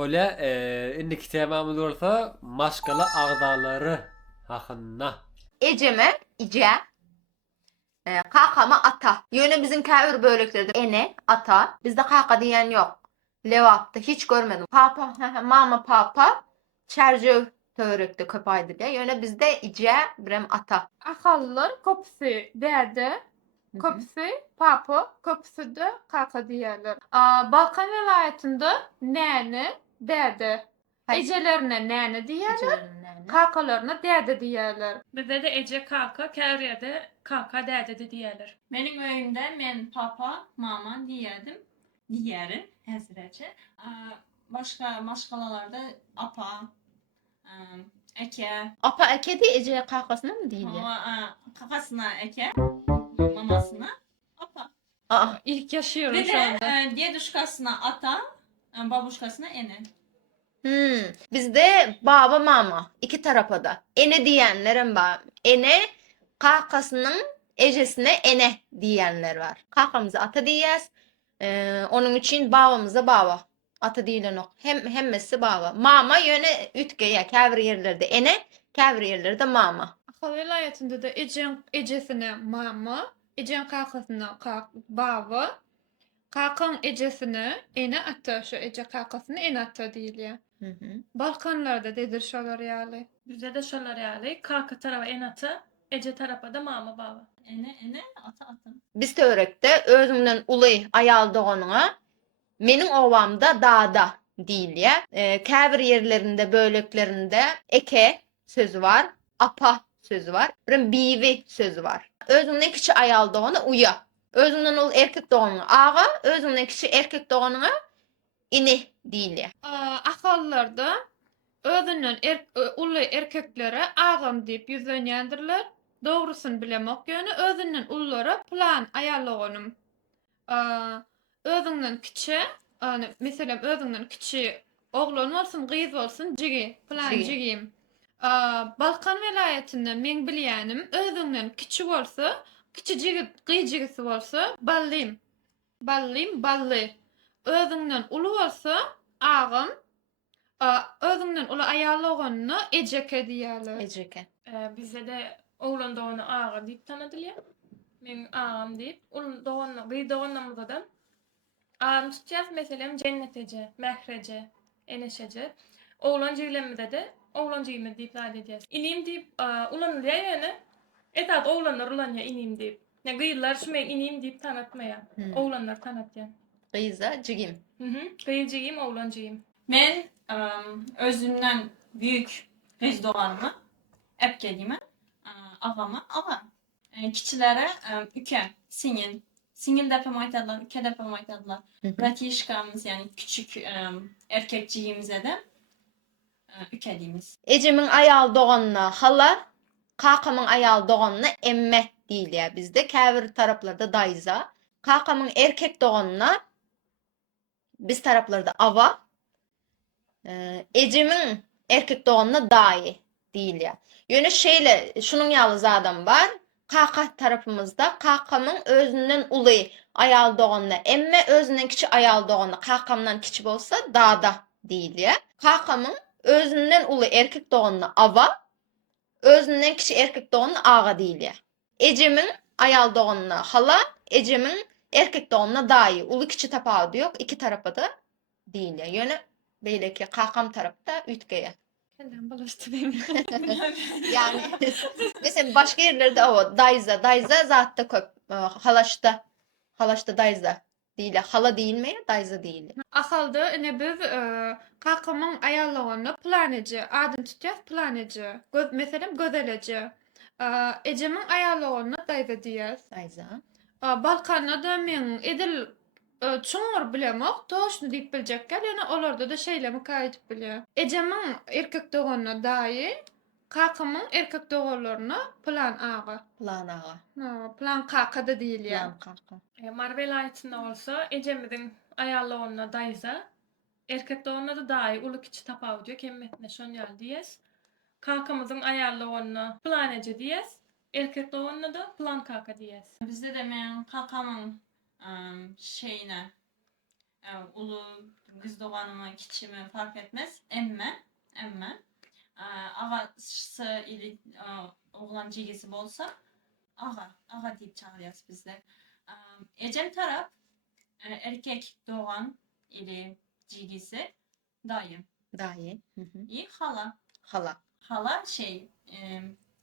Öyle indiki temamız olsa maşkalı ağdaları hakkında. Eceme ice, kakama ata. Yöne bizim kavir böleklerde ene, ata. Bizde kaka diyen yok. Levap'ta hiç görmedim. Papa, mama papa, çercöv törekte köpaydı diye. Yöne bizde ice, birem ata. Ahallar köpüsü derde, köpüsü papa, köpüsü de kaka diyorlar. Balkan vilayetinde nene, derde. Hayır. Ecelerine nene diyorlar, Ecelerin nene. kakalarına derde diyorlar. Bizde de Ece kaka, Kevriye'de kaka derde de diyeler. Benim öyümde men papa, mama diyerim hezrece. Başka maşgalalarda apa, eke, Apa ekedi ece kakasına mı değil ya? ama kakasına eke, mamasına apa. Aa, İlk yaşıyorum Ve şu anda. de deduşkasına ata, babuşkasına ene. Bizde baba mama iki tarafa da. Ene diyenlerin var. Ene kakasının ejesine ene diyenler var. Kakamıza ata diyez. Onun için babamıza baba. Ata diyen yok. Hemmesi baba. Mama yöne ütkeye. Kavri yerlerde ene, kavri yerlerde mama. Ahal vilayetinde de ecesine mama, ecen kakasına baba, kakan ecesine ene ata, şu ece kakasına ene ata değil ya. Hı hı. Balkanlarda dedir şolar yani. Bizde de şolar yani kaka tarafa en atı, Ece tarafa da mama baba. Ene, ata. Biz törekte özümden ulay ayal doğanına menin ovamda dağda değil ya. Kavir yerlerinde, bölüklerinde eke sözü var, apa sözü var, bir bivi sözü var. Özümden kiçi ayal doğanı uya. Özümden ol erkek doğanına ağa, özümden kiçi erkek doğanına ini değil ya. Ahallarda özünden ulu erkeklere ağam deyip yüzlenyendirler. Doğrusunu bilemek yani özünden ullara plan ayarlaganım. Özünden kiçi, mesela özünden kiçi oğlan olsun, kız olsun, jigi, plan Jigi. jigiyim. Balkan vilayetinde men bilýänim özünden kiçi bolsa, kiçi jigit, kız jigisi bolsa ballym. Bally. Özünden ulu bolsa ağam, özünden ulu ayarlaganyny ejeke diýerler. Eceke. Bizde de oğlan doğanı ağa deyip tanıdılıyor. Men ağam deyip, ul doğanı, bir doğanımızda da ağam tutacağız mesela cennet Ece, mehrece, eneşece. Oğlan ceylemide de oğlan ceyime deyip zade edeceğiz. İneyim deyip ulanılıyor yani. Etat oğlanlar ulanıyor ineyim deyip. Ya gıyıllar şümeyin ineyim deyip tanıtmaya. Oğlanlar tanıtıyor. Kıyıza cigim. Gıyılcıyım, oğlancıyım. Men özümden büyük kız doğanımı, epkedime, ağama, ama kiçilere üke, singil defem aytadılar, üke defem aytadılar. Bratişkamız yani küçük erkekciğimize de üke deyimiz. Ecemin ayal doğanına hala, kakamın ayal doğanına emme değil ya bizde. Kavir taraflarda dayza. Kakamın erkek doğanına biz taraflarda ava. Ecemin erkek doğanına dahi değil ya. Yönü şeyle şunun yalnız adam var. Kaka tarafımızda kakamın özünden ulayı ayal doğanına emme özünden kiçi ayal doğanına kakamdan kiçi olsa dağda değil ya. Kakamın özünden ulu erkek doğanına ava, özünden kiçi erkek doğanına ağa değil ya. Ecemin ayal doğanına hala, ecemin erkek doğanına dahi. Ulu kiçi tapağı yok, iki tarafa da değil ya. Yönü böyle ki kakam tarafta ütkeye. Kendin bulaştı benim. Yani mesela başka yerlerde o dayza zatta köp. Halaşta dayza değil ya. Hala değil mi? Dayza değil. Ahalda ene biz kakamın ayarlaganyny planejy, adyn tutýas planejy. Mesela gözelejy. Ecemin ayarlaganyny daýza diýäs. Dayza. Balkanda men edil çoňur bilemek, toşnu diýip biljekler, ýöne olarda da şeýlemi kaýdyp bilýär. Ecemin erkek doganyna daýy, kakamyň erkek doganlaryna plan ağa. Plan ağa. Plan kakada diýil ýa. Plan kaka. Marvel ayetinde olsa Ecemizin ayarlığına dayza, erkek doğanına da dahi ulu kiçi tapağı diyor, kemmetine şonyal diyes. Kakamızın ayarlığına plan ece diyes, erkek doğanına da plan kaka diyes. Bizde de men kakamın şeyine, ulu kız doğanı mı kiçi mi fark etmez. Emme ağası ili oğlan cigisi bolsa ağa deyip çağırıyoruz bizde. Ecem taraf erkek doğan ili cigisi dayı. Dayı. Hı hı. İyi hala. Hala. Hala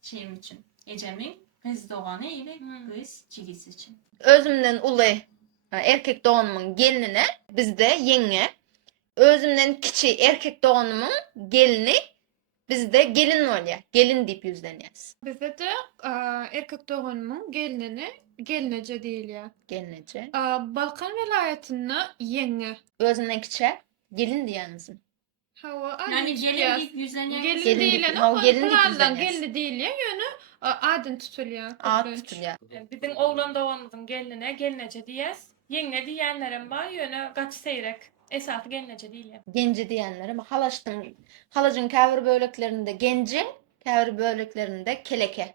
şeyim için. Ecem'in kız doğanı ili kız cigisi için. Özümden uly erkek doğanımın gelinine bizde yenge. Özümden kiçi erkek doğanımın gelini bizde gelin bolýar. Gelin deyip yüzlenýäs. Bizde de erkek doğanımın gelinini gelinece diýilýär. Gelinece. Balkan vilayetinde yenge. Özümden kiçe gelin diýänizin. Hava Yani gelin deyip yüzlenen gelin Gelin değil deyip- ama o gelin deyip Kur'an'dan yüzlenýäs. gelin değil ya yönü adın tutulýar. Ad köpünç. tutulýar. Bizim oğlan doğanımızın geline gelinece diyes. Yenge diyenlerim var yönü kaç seyrek. Esası gelinece değil ya. Genci diýenler ama halajyň käbir böleklerinde genci, käbir böleklerinde keleke.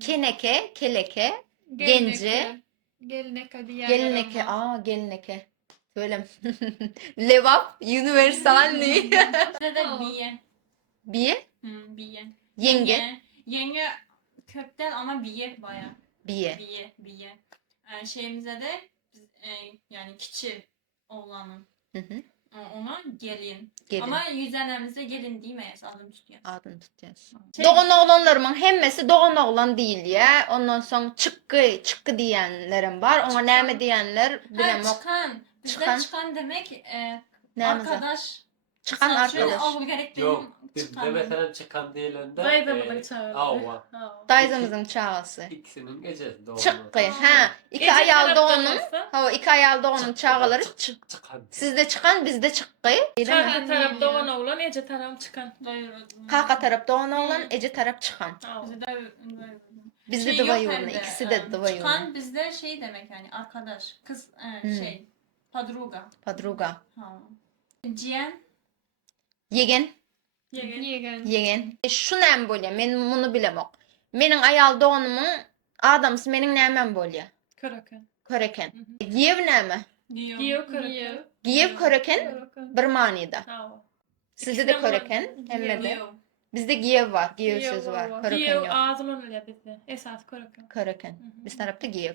Keneke, keleke, genci, Gelineke diýerler. gelineke, ama. gelineke. Söylem. Levap, universalni. bizde de biye. Biye, Biye. yenge, Yenge kökten ama biye baya. biye. Biye. Şeyimize de biz, yani kiçi oğlanın Hı hı. ona gelin. Gelin. Ama yüzlenemizde gelin demeyiz adım tutuyor. Adını tutacağız. Şey- Doğan oğlanlarımın hemmesi doğan oğlan değil ya. Ondan sonra çıkkı diyenlerim var. Ona Çıkan. näme diyenler bilemok. Çıkan. Bizde Çıkan. çıkan demek Näme arkadaş. Çıkan Mesela şöyle arkadaş. avul gerek değil Yok. mi? Bizde Çıkan. mesela çıkan değilinde Dayımızın çağırdı. Avva. Dayzamızın çağısı. İkisinin gecesi doğumlu. Çıkkı. Ha, iki ayalda onun. Ha, iki ayalda onun çağıları. Çıkan. Sizde çıkan, bizde çıkkı. Çağırdı taraf doğan oğlan, ece taraf çıkan. Doyururdum. Kaka taraf doğan oğlan, ece taraf çıkan. Bizde doyururdum. Bizde Şey dıva yok yolunu. hem de, İkisi de dıva yolunu. Çıkan bizde şey demek yani arkadaş. Kız şey. Padruga. Padruga. Ha. Ciğen. Yegen. Yegen. Yegen. Şu näme bolýar? Men muny bilemok. Meniň ayal doğanymyň adamsy meniň nämen bolýar? Köröken. Köreken. Giyev näme? Diyor. Giyo köröken. Giyev köreken bir manida. Hava. Sizde de İkisinden köreken, hemme de. Diyor. Bizde giyev var, giyev Giyev sözü var. var. Köreken Giyo yok. ağzının öyle bizde. Esas köröken. Köreken. Hı hı. Biz tarafta giyev.